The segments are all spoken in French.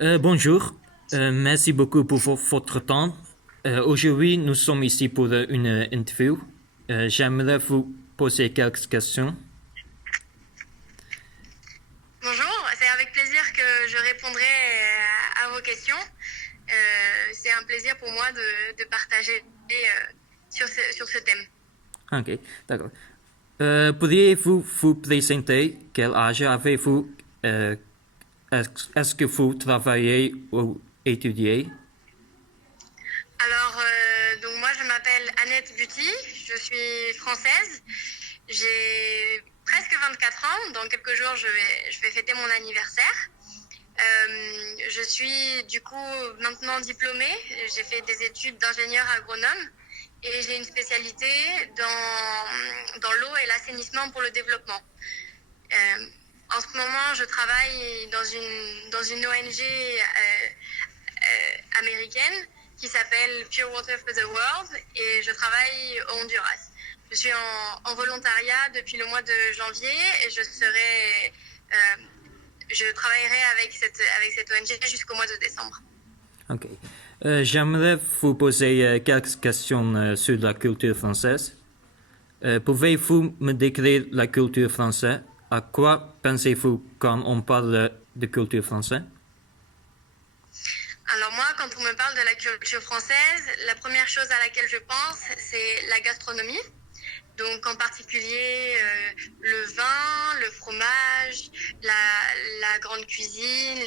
Bonjour. Merci beaucoup pour votre temps. Aujourd'hui, nous sommes ici pour une interview. J'aimerais vous poser quelques questions. Bonjour, c'est avec plaisir que je répondrai à vos questions. C'est un plaisir pour moi de partager sur ce thème. Ok, d'accord. Pourriez-vous vous présenter? Quel âge avez-vous? Est-ce que vous travaillez ou étudiez? Alors, donc moi je m'appelle Annette Buty, je suis française, j'ai presque 24 ans, dans quelques jours je vais fêter mon anniversaire. Je suis du coup maintenant diplômée, j'ai fait des études d'ingénieur agronome et j'ai une spécialité dans l'eau et l'assainissement pour le développement. En ce moment, je travaille dans une ONG américaine qui s'appelle Pure Water for the World et je travaille au Honduras. Je suis en volontariat depuis le mois de janvier et je travaillerai avec cette ONG jusqu'au mois de décembre. Ok. J'aimerais vous poser quelques questions sur la culture française. Pouvez-vous me décrire la culture française? À quoi pensez-vous quand on parle de culture française? Alors moi, quand on me parle de la culture française, la première chose à laquelle je pense, c'est la gastronomie. Donc en particulier le vin, le fromage, la grande cuisine,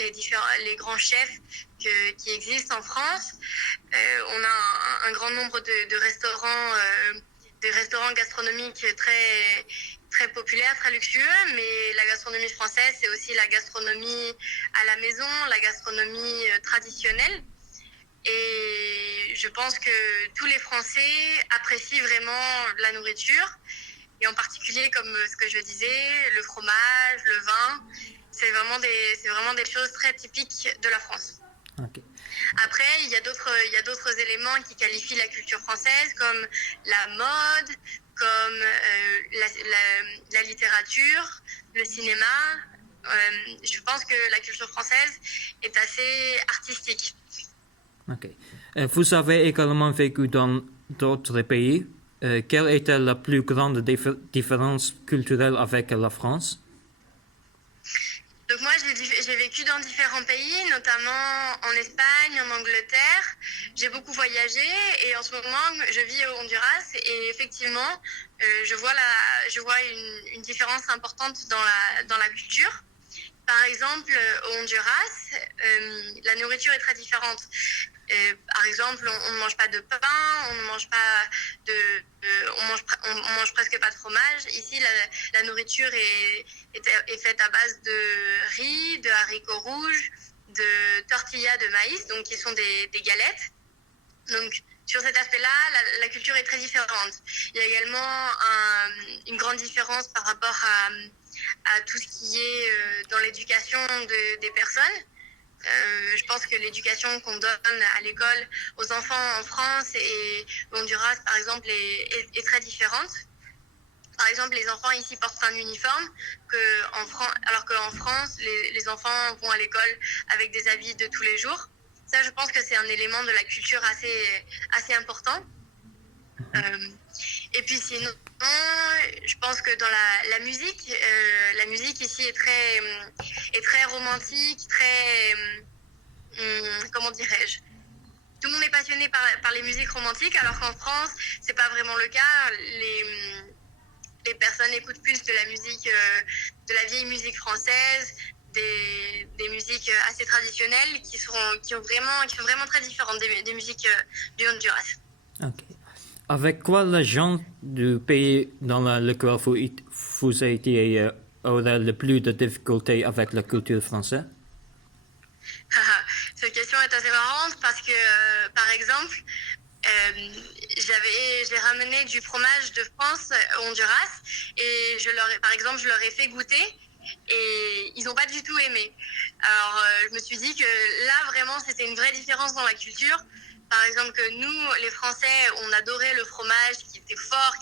les grands chefs qui existent en France. On a un grand nombre de restaurants, des restaurants gastronomiques très populaires, très luxueux, mais la gastronomie française, c'est aussi la gastronomie à la maison, la gastronomie traditionnelle. Et je pense que tous les Français apprécient vraiment la nourriture. Et en particulier, comme ce que je disais, le fromage, le vin, c'est vraiment des choses très typiques de la France. Ok. Après, il y a d'autres éléments qui qualifient la culture française, comme la mode, comme la littérature, le cinéma. Je pense que la culture française est assez artistique. Ok. Vous avez également vécu dans d'autres pays. Quelle était la plus grande différence culturelle avec la France? Donc moi, j'ai vécu dans différents pays, notamment en Espagne, en Angleterre. J'ai beaucoup voyagé et en ce moment, je vis au Honduras et effectivement, je vois une différence importante dans la culture. Par exemple, au Honduras, la nourriture est très différente. Par exemple, on ne mange pas de pain, on ne mange pas on mange presque pas de fromage. Ici, la nourriture est faite à base de riz, de haricots rouges, de tortillas de maïs, donc qui sont des galettes. Donc, sur cet aspect-là, la culture est très différente. Il y a également une grande différence par rapport à tout ce qui est dans l'éducation des personnes. Je pense que l'éducation qu'on donne à l'école aux enfants en France et au Honduras, par exemple, est très différente. Par exemple, les enfants ici portent un uniforme, alors qu'en France, les enfants vont à l'école avec des habits de tous les jours. Ça, je pense que c'est un élément de la culture assez important. Et puis sinon, je pense que dans la musique ici est très romantique, comment dirais-je, tout le monde est passionné par les musiques romantiques, alors qu'en France, c'est pas vraiment le cas. Les personnes écoutent plus de la musique, de la vieille musique française, des musiques assez traditionnelles qui sont vraiment très différentes des musiques du Honduras. Ok. Avec quoi la gens du pays dans lequel vous étiez auraient le plus de difficultés avec la culture française? Cette question est assez marrante parce que, par exemple, j'ai ramené du fromage de France au Honduras et par exemple, je leur ai fait goûter et ils n'ont pas du tout aimé. Alors, je me suis dit que là, vraiment, c'était une vraie différence dans la culture. Par exemple, que nous, les Français, on adorait le fromage qui était fort,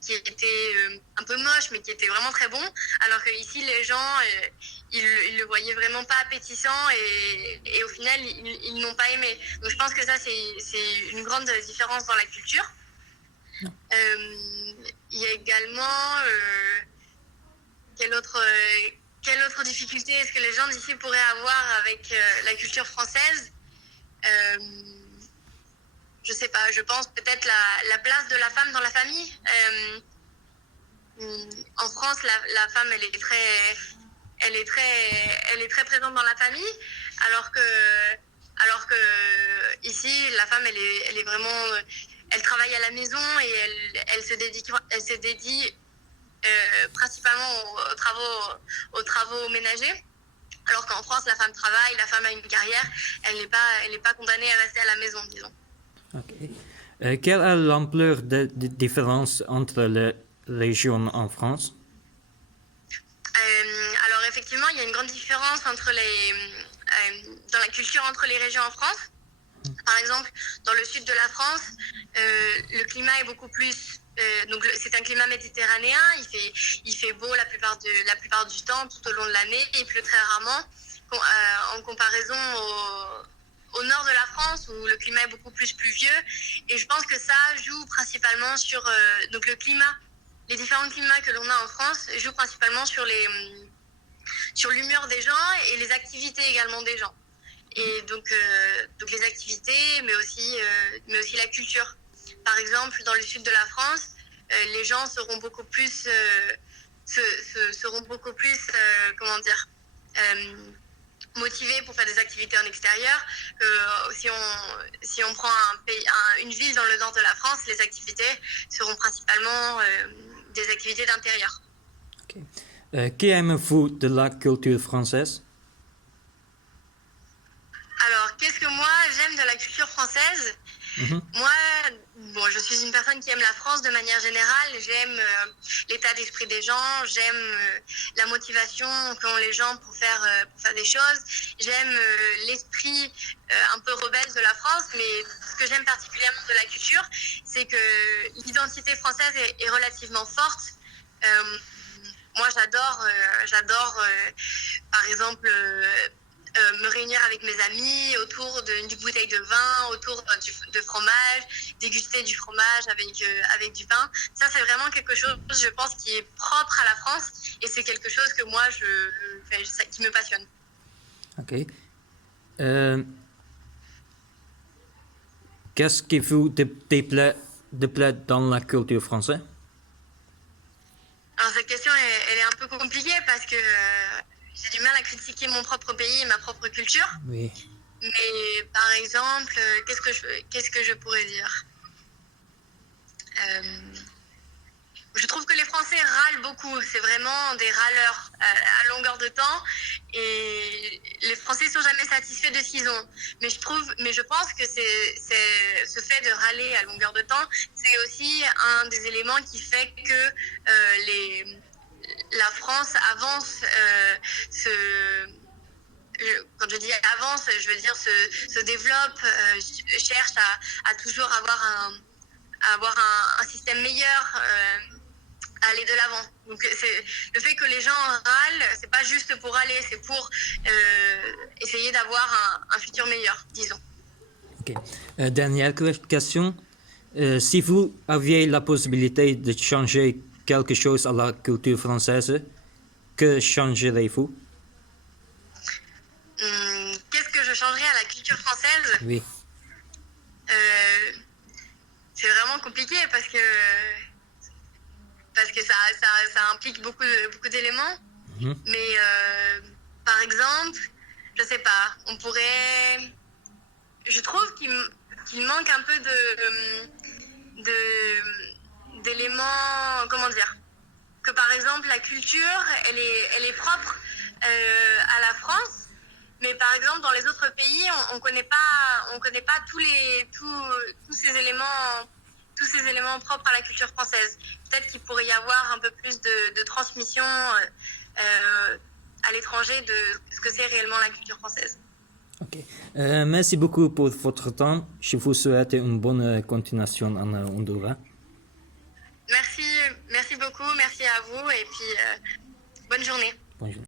qui était un peu moche, mais qui était vraiment très bon. Alors que ici, les gens, ils le voyaient vraiment pas appétissant et au final, ils n'ont pas aimé. Donc je pense que ça, c'est une grande différence dans la culture. Il y a également quelle autre difficulté est-ce que les gens d'ici pourraient avoir avec la culture française? Je sais pas, je pense peut-être la place de la femme dans la famille. En France, la femme, elle est très présente dans la famille, alors que ici, la femme, elle est vraiment, elle travaille à la maison et elle se dédie principalement aux travaux ménagers. Alors qu'en France, la femme travaille, la femme a une carrière, elle n'est pas condamnée à rester à la maison, disons. Ok. Quelle est l'ampleur des différences entre les régions en France? Alors effectivement, il y a une grande différence dans la culture entre les régions en France. Par exemple, dans le sud de la France, le climat est beaucoup plus... donc c'est un climat méditerranéen, il fait beau la plupart du temps, tout au long de l'année, il pleut très rarement, en comparaison au nord de la France où le climat est beaucoup plus pluvieux. Et je pense que ça joue principalement sur donc le climat. Les différents climats que l'on a en France jouent principalement sur l'humeur des gens et les activités également des gens. Et donc les activités, mais aussi la culture. Par exemple, dans le sud de la France, les gens seront beaucoup plus, comment dire, motivés pour faire des activités en extérieur. Si on prend une ville dans le nord de la France, les activités seront principalement des activités d'intérieur. Okay. Qu'aimez-vous de la culture française? Alors, qu'est-ce que moi j'aime de la culture française? Moi, je suis une personne qui aime la France de manière générale. J'aime l'état d'esprit des gens. J'aime la motivation qu'ont les gens pour faire des choses. J'aime l'esprit un peu rebelle de la France. Mais ce que j'aime particulièrement de la culture, c'est que l'identité française est relativement forte. Moi, j'adore par exemple... me réunir avec mes amis autour d'une bouteille de vin, autour de fromage, déguster du fromage avec du pain. Ça, c'est vraiment quelque chose, je pense, qui est propre à la France et c'est quelque chose que moi, qui me passionne. Ok. Qu'est-ce qui vous déplaît dans la culture française? Alors, cette question, elle est un peu compliquée parce que j'ai du mal à critiquer mon propre pays et ma propre culture. Oui. Mais par exemple, qu'est-ce que je pourrais dire? Je trouve que les Français râlent beaucoup. C'est vraiment des râleurs à longueur de temps. Et les Français sont jamais satisfaits de ce qu'ils ont. Mais je pense que ce fait de râler à longueur de temps, c'est aussi un des éléments qui fait que la France avance, quand je dis avance, je veux dire se développe, cherche à toujours avoir un système meilleur, à aller de l'avant. Donc le fait que les gens râlent, c'est pas juste pour râler, c'est pour essayer d'avoir un futur meilleur, disons. Ok. Dernière question. Si vous aviez la possibilité de changer quelque chose à la culture française, que changerez-vous? Qu'est-ce que je changerais à la culture française? Oui. C'est vraiment compliqué parce que ça implique beaucoup d'éléments. Mais par exemple, je sais pas, on pourrait... Je trouve qu'il manque un peu d'éléments, comment dire, que par exemple la culture, elle est propre à la France, mais par exemple dans les autres pays, on connaît pas tous ces éléments propres à la culture française. Peut-être qu'il pourrait y avoir un peu plus de transmission à l'étranger de ce que c'est réellement la culture française. Ok. Merci beaucoup pour votre temps. Je vous souhaite une bonne continuation en Honduras. Merci Merci beaucoup, merci à vous et puis bonne journée. Bonjour.